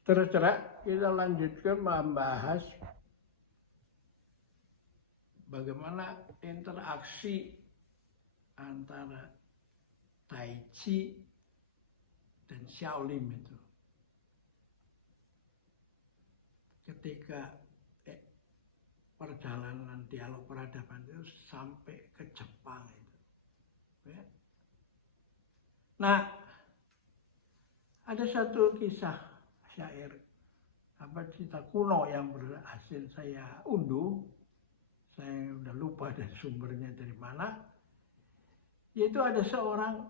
Terus kita lanjutkan membahas bagaimana interaksi antara Tai Chi dan Shaolin itu. Ketika perjalanan dialog peradaban itu sampai ke Jepang itu. Ya. Nah, ada satu kisah syair cerita kuno yang berhasil saya unduh, saya udah lupa dan sumbernya dari mana, yaitu ada seorang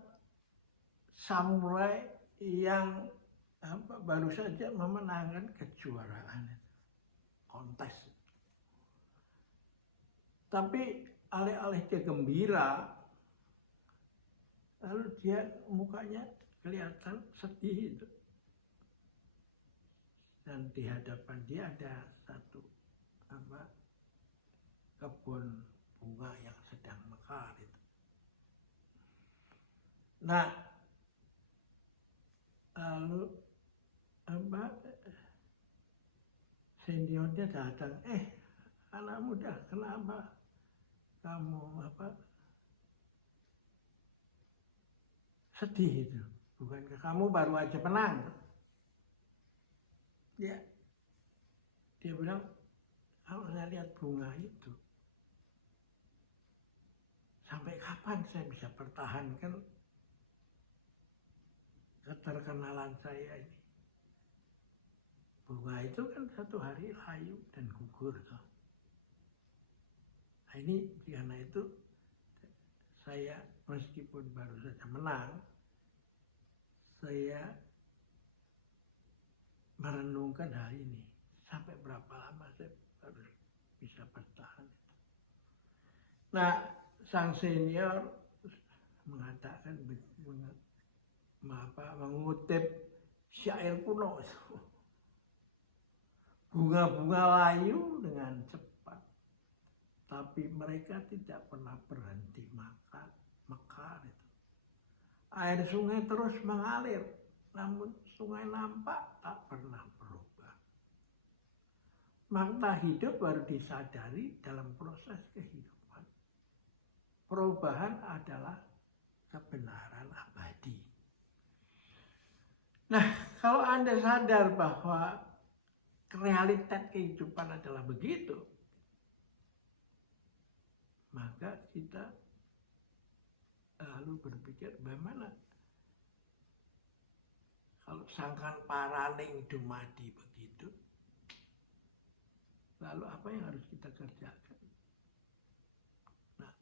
samurai yang baru saja memenangkan kejuaraan kontes. Tapi alih-alih dia gembira, lalu dia mukanya kelihatan sedih itu. Dan di hadapan dia ada satu kebun bunga yang sedang mekar itu. Nah, lalu seniornya datang, anak muda, kenapa kamu sedih itu? Bukankah kamu baru aja menang? Ya, dia bilang, kalau saya lihat bunga itu, sampai kapan saya bisa pertahankan keterkenalan saya ini? Bunga itu kan satu hari layu dan gugur. Nah ini karena itu saya meskipun baru saja menang, saya merenungkan hal ini. Sampai berapa lama saya harus bisa bertahan. Nah, sang senior mengatakan, mengutip syair kuno, bunga-bunga layu dengan cepat, tapi mereka tidak pernah berhenti mekar itu. Air sungai terus mengalir, namun sungai nampak tak pernah berubah. Makna hidup baru disadari dalam proses kehidupan. Perubahan adalah kebenaran abadi. Nah, kalau Anda sadar bahwa realitas kehidupan adalah begitu, maka kita lalu berpikir bagaimana kalau sangkan paraning dumadi begitu, lalu apa yang harus kita kerjakan? Nah,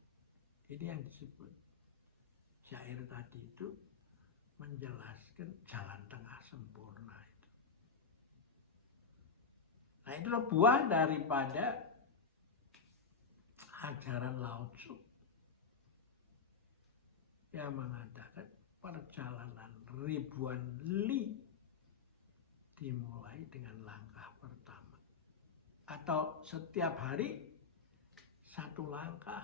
ini yang disebut syair tadi itu menjelaskan jalan tengah sempurna itu. Nah, itulah buah daripada ajaran Lao Tzu yang mengatakan perjalanan ribuan li dimulai dengan langkah pertama. Atau setiap hari satu langkah.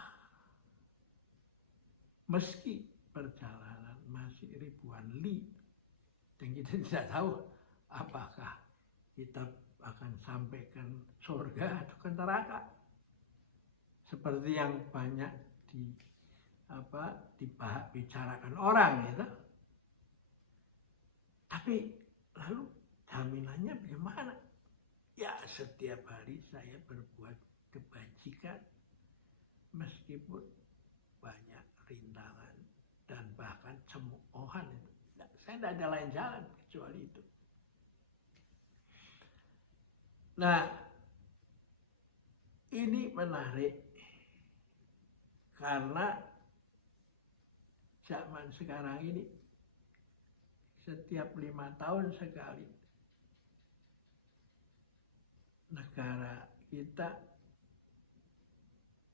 Meski perjalanan masih ribuan li. Dan kita tidak tahu apakah kita akan sampaikan surga atau ke neraka. Seperti yang banyak dibicarakan orang gitu. Tapi lalu jaminannya bagaimana? Ya, setiap hari saya berbuat kebajikan meskipun banyak rintangan dan bahkan cemoohan itu. Saya tidak ada lain jalan kecuali itu. Nah, ini menarik karena zaman sekarang ini setiap 5 tahun sekali negara kita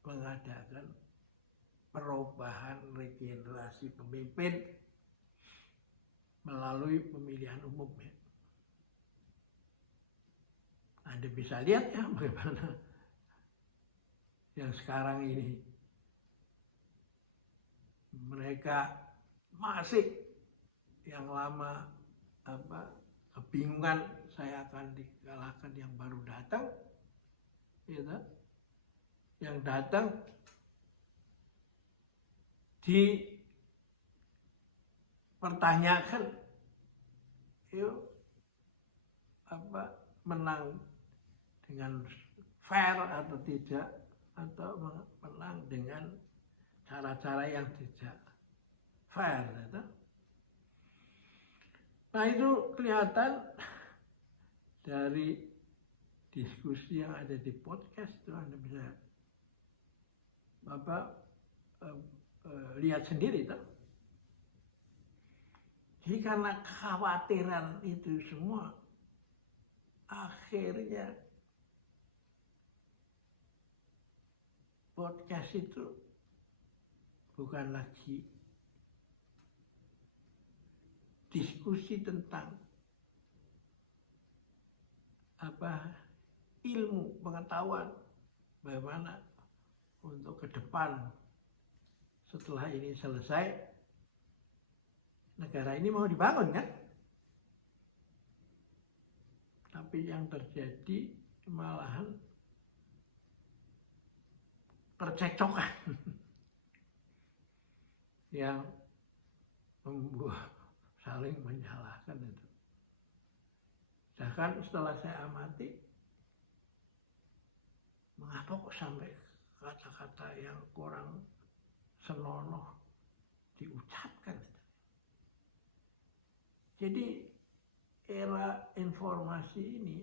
mengadakan perubahan regenerasi pemimpin melalui pemilihan umum. Anda bisa lihat ya bagaimana yang sekarang ini mereka masih yang lama kebingungan saya akan dikalahkan yang baru datang, gitu. Yang datang dipertanyakan, yuk menang dengan fair atau tidak, atau menang dengan cara-cara yang tidak fair, gitu. Nah itu kelihatan dari diskusi yang ada di podcast itu, Anda bisa lihat sendiri tuh. Jadi karena kekhawatiran itu semua, akhirnya podcast itu bukan lagi diskusi tentang ilmu, pengetahuan, bagaimana untuk ke depan setelah ini selesai, negara ini mau dibangun kan? Tapi yang terjadi malahan percekcokan yang membuat saling menyalahkan itu. Bahkan setelah saya amati, mengapa kok sampai kata-kata yang kurang senonoh diucapkan. Jadi era informasi ini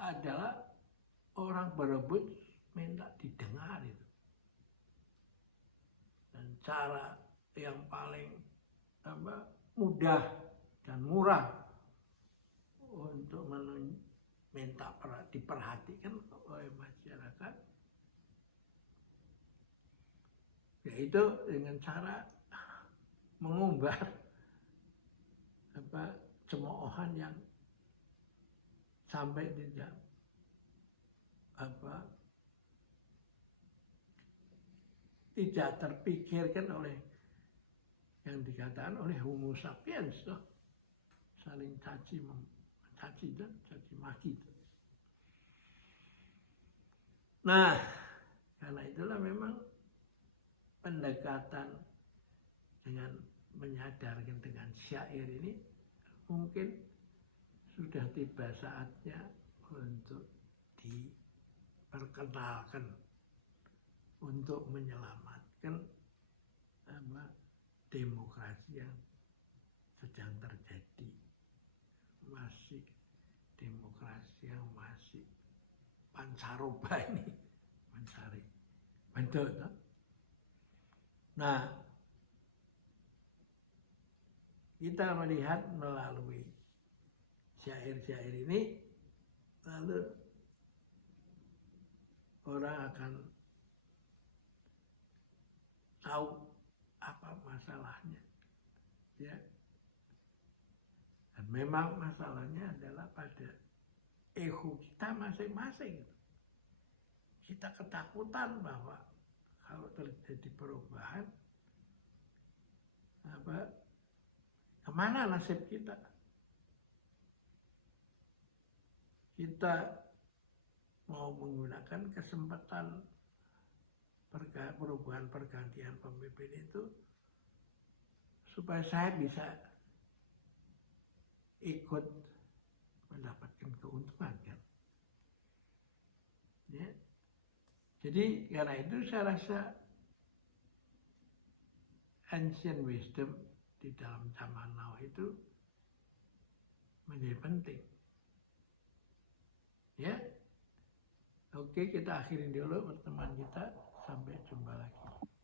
adalah orang berebut minta didengar itu. Dan cara yang paling mudah dan murah untuk minta diperhatikan oleh masyarakat, yaitu dengan cara mengumbar cemoohan yang sampai tidak tidak terpikirkan oleh yang dikatakan oleh Homo sapiens, toh saling caci maki. Nah, karena itulah memang pendekatan dengan menyadarkan dengan syair ini mungkin sudah tiba saatnya untuk diperkenalkan, untuk menyelamatkan demokrasi yang sedang terjadi. Masih demokrasi yang masih pancaroba ini, mencari bentuk. Nah, kita melihat melalui syair-syair ini, lalu orang akan tahu apa masalahnya, ya. Dan memang masalahnya adalah pada ego kita masing-masing. Kita ketakutan bahwa kalau terjadi perubahan, kemana nasib kita? Kita mau menggunakan kesempatan perubahan pergantian pemimpin itu supaya saya bisa ikut mendapatkan keuntungan, kan? Ya. Jadi karena itu saya rasa ancient wisdom di dalam zaman now itu menjadi penting. Ya, oke, kita akhirin dulu pertemuan kita. Sampai jumpa lagi.